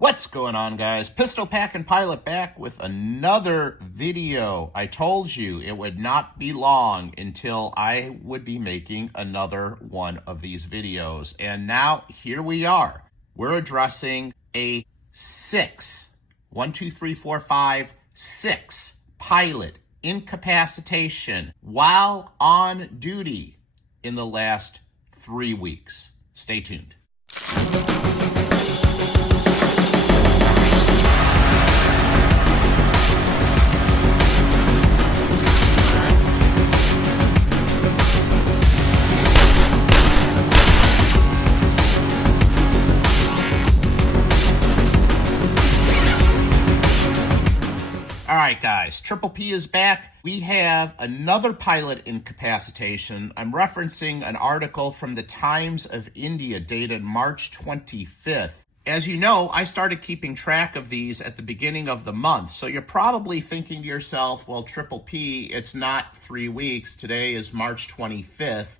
What's going on, guys? Pistol Packin' Pilot back with another video. I told you it would not be long until I would be making another one of these videos. And now here we are. We're addressing a six pilot incapacitation while on duty in the last 3 weeks. Stay tuned. All right, guys, Triple P is back. We have another pilot incapacitation. I'm referencing an article from the Times of India dated March 25th. As you know, I started keeping track of these at the beginning of the month. So you're probably thinking to yourself, well, Triple P, it's not 3 weeks. Today is March 25th.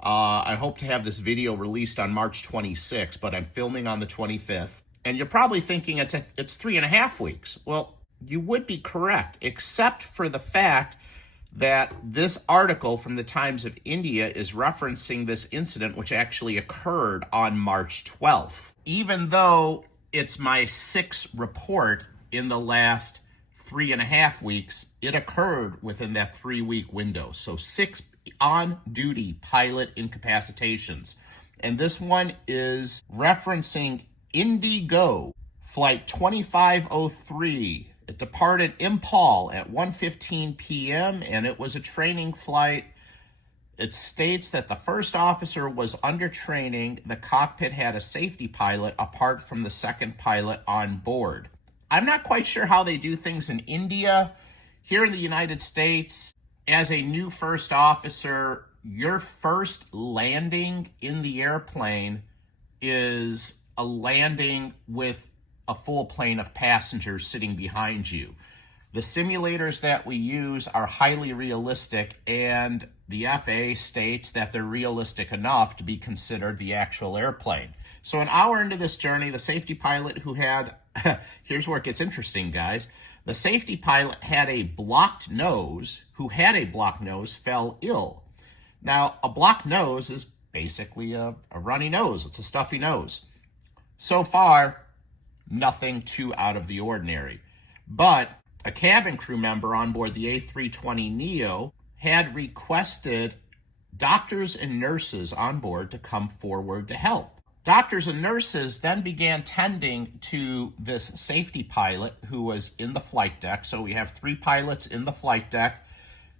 I hope to have this video released on March 26th, but I'm filming on the 25th. And you're probably thinking it's 3.5 weeks. Well, you would be correct, except for the fact that this article from the Times of India is referencing this incident, which actually occurred on March 12th. Even though it's my sixth report in the last 3.5 weeks, it occurred within that 3-week window. So 6 on-duty pilot incapacitations. And this one is referencing Indigo, flight 2503. It departed Impal at 1:15 p.m. and it was a training flight. It states that the first officer was under training. The cockpit had a safety pilot apart from the second pilot on board. I'm not quite sure how they do things in India. Here in the United States, as a new first officer, your first landing in the airplane is a landing with a full plane of passengers sitting behind you. The simulators that we use are highly realistic, and the FAA states that they're realistic enough to be considered the actual airplane. So an hour into this journey, the safety pilot who had, here's where it gets interesting, guys. The safety pilot had a blocked nose, fell ill. Now, a blocked nose is basically a runny nose. It's a stuffy nose. So far, nothing too out of the ordinary. But a cabin crew member on board the A320neo had requested doctors and nurses on board to come forward to help. Doctors and nurses then began tending to this safety pilot who was in the flight deck. So we have 3 pilots in the flight deck.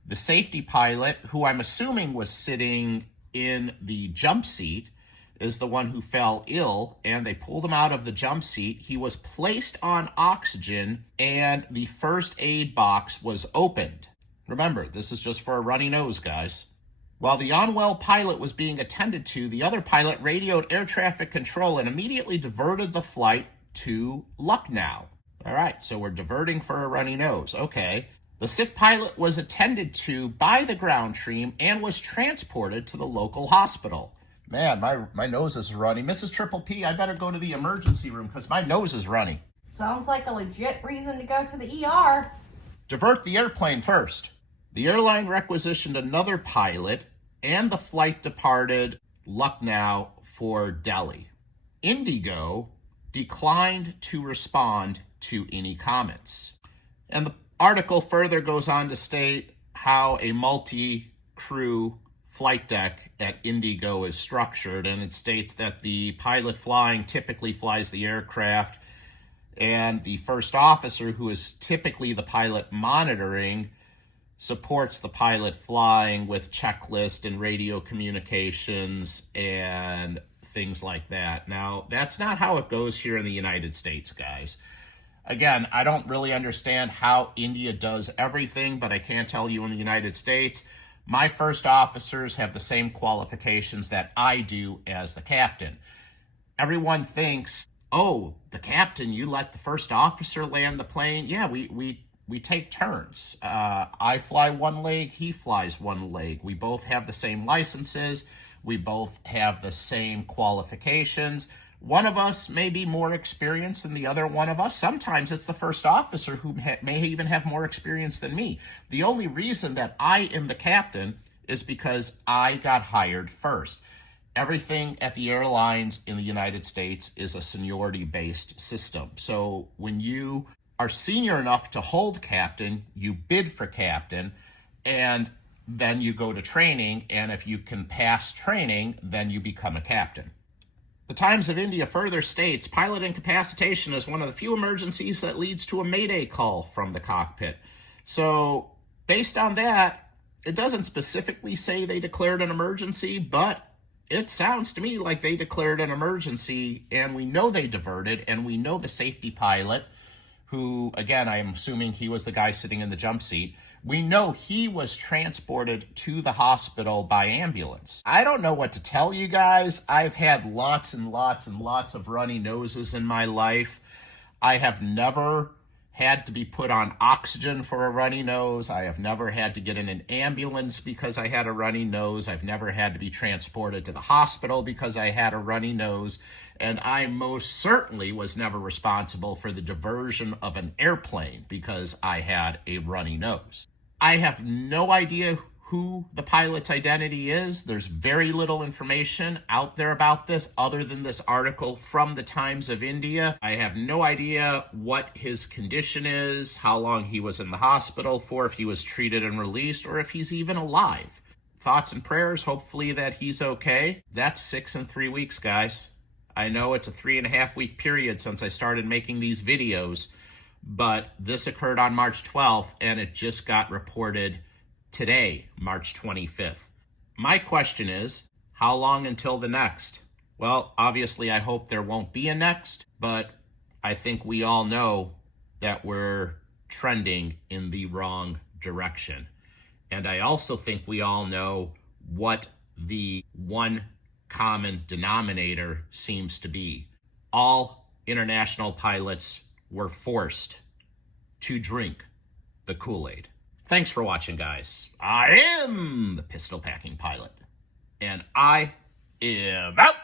The safety pilot, who I'm assuming was sitting in the jump seat, is the one who fell ill, and they pulled him out of the jump seat. He was placed on oxygen, and the first aid box was opened. Remember, this is just for a runny nose, guys. While the unwell pilot was being attended to, the other pilot radioed air traffic control and immediately diverted the flight to Lucknow. All right, so we're diverting for a runny nose. Okay. The sick pilot was attended to by the ground team and was transported to the local hospital. Man, my nose is runny. Mrs. Triple P, I better go to the emergency room because my nose is runny. Sounds like a legit reason to go to the ER. Divert the airplane first. The airline requisitioned another pilot, and the flight departed Lucknow for Delhi. Indigo declined to respond to any comments. And the article further goes on to state how a multi-crew flight deck at Indigo is structured, and it states that the pilot flying typically flies the aircraft, and the first officer, who is typically the pilot monitoring, supports the pilot flying with checklist and radio communications and things like that. Now, that's not how it goes here in the United States, guys. Again, I don't really understand how India does everything, but I can tell you in the United States, my first officers have the same qualifications that I do as the captain. Everyone thinks, oh, the captain, you let the first officer land the plane? Yeah, we take turns. I fly one leg, he flies one leg. We both have the same licenses. We both have the same qualifications. One of us may be more experienced than the other one of us. Sometimes it's the first officer who may even have more experience than me. The only reason that I am the captain is because I got hired first. Everything at the airlines in the United States is a seniority-based system. So when you are senior enough to hold captain, you bid for captain, and then you go to training, and if you can pass training, then you become a captain. The Times of India further states, pilot incapacitation is one of the few emergencies that leads to a mayday call from the cockpit. So based on that, it doesn't specifically say they declared an emergency, but it sounds to me like they declared an emergency, and we know they diverted, and we know the safety pilot, who, again, I'm assuming he was the guy sitting in the jump seat, we know he was transported to the hospital by ambulance. I don't know what to tell you guys. I've had lots and lots and lots of runny noses in my life. I have never had to be put on oxygen for a runny nose. I have never had to get in an ambulance because I had a runny nose. I've never had to be transported to the hospital because I had a runny nose. And I most certainly was never responsible for the diversion of an airplane because I had a runny nose. I have no idea who the pilot's identity is. There's very little information out there about this other than this article from the Times of India. I have no idea what his condition is, how long he was in the hospital for, if he was treated and released, or if he's even alive. Thoughts and prayers, hopefully that he's okay. That's 6 and 3 weeks, guys. I know it's a 3.5 week period since I started making these videos, but this occurred on March 12th, and it just got reported today, March 25th. My question is, how long until the next? Well, obviously, I hope there won't be a next, but I think we all know that we're trending in the wrong direction. And I also think we all know what the one common denominator seems to be. All international pilots were forced to drink the Kool-Aid. Thanks for watching, guys. I am the pistol packing pilot, and I am out.